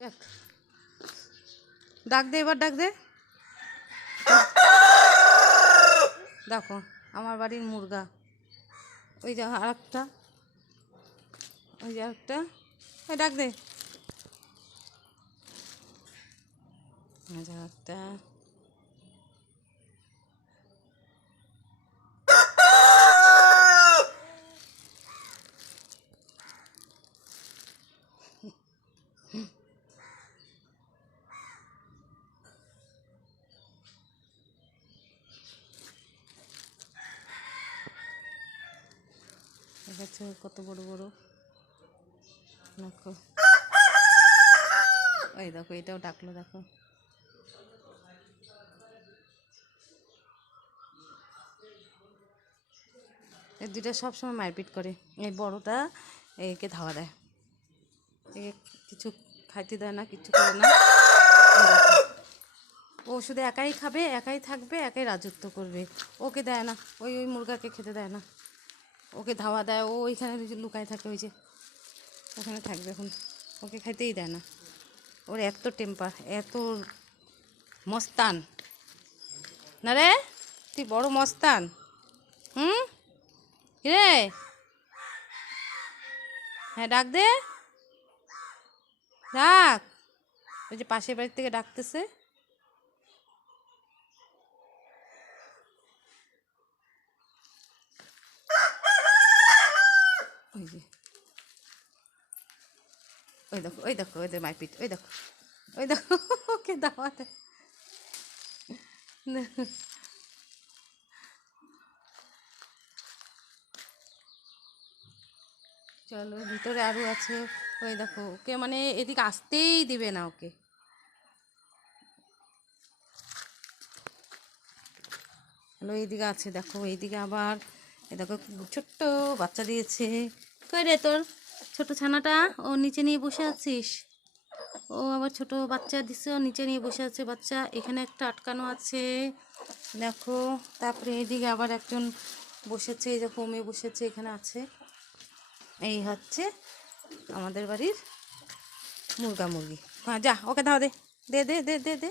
দেখ, ডাক দে, এবার ডাক দে। দেখো আমার বাড়ির মুরগা, ওই যে আর একটা, ওই যে একটা, ওই ডাক দে, একটা। দেখাচ্ছে কত বড় বড়, দেখো ওই দেখো, এটাও ডাকলো, দেখো। এই দুইটা সবসময় মারপিট করে। এই বড়টা একে ধাওয়া দেয়, একে কিছু খাইতে দেয় না, কিছু করে না। ও শুধু একাই খাবে, একাই থাকবে, একাই রাজত্ব করবে। ওকে দেয় না, ওই ওই মুরগাকে খেতে দেয় না, ওকে ধাওয়া দেয়। ও ওইখানে লুকায় থাকে, ওই যে ওখানে থাকবে এখন, ওকে খাইতেই দেয় না। ওর এত টেম্পার, এত মস্তান না রে, তুই বড় মস্তান। রে, হ্যাঁ ডাক দে, ডাক। ওই যে পাশের বাড়ির থেকে ডাকতেছে। ওই যে, ওই দেখো, ওই দেখো, ওদের মারপিট, ওই দেখো, ওই দেখো, ওকে দাওয়াতে। চলো, ভিতরে আরও আছে। ওই দেখো, ওকে মানে এদিকে আসতেই দিবে না ওকে। হ্যালো, এইদিকে আছে, দেখো এইদিকে আবার। এ দেখো ছোট্ট বাচ্চা দিয়েছে। কই রে তোর ছোট ছানাটা? ও নিচে নিয়ে বসে আছিস? ও আবার ছোট বাচ্চা দিছে, ও নিচে নিয়ে বসে আছে বাচ্চা। এখানে একটা আটকানো আছে, দেখো। তারপরে এদিকে আবার একজন বসেছে, এই যে কমে বসেছে, এখানে আছে। এই হচ্ছে আমাদের বাড়ির মুরগা মুরগি। হ্যাঁ যা, ওকে দাও, দে দে দে দে দে দে।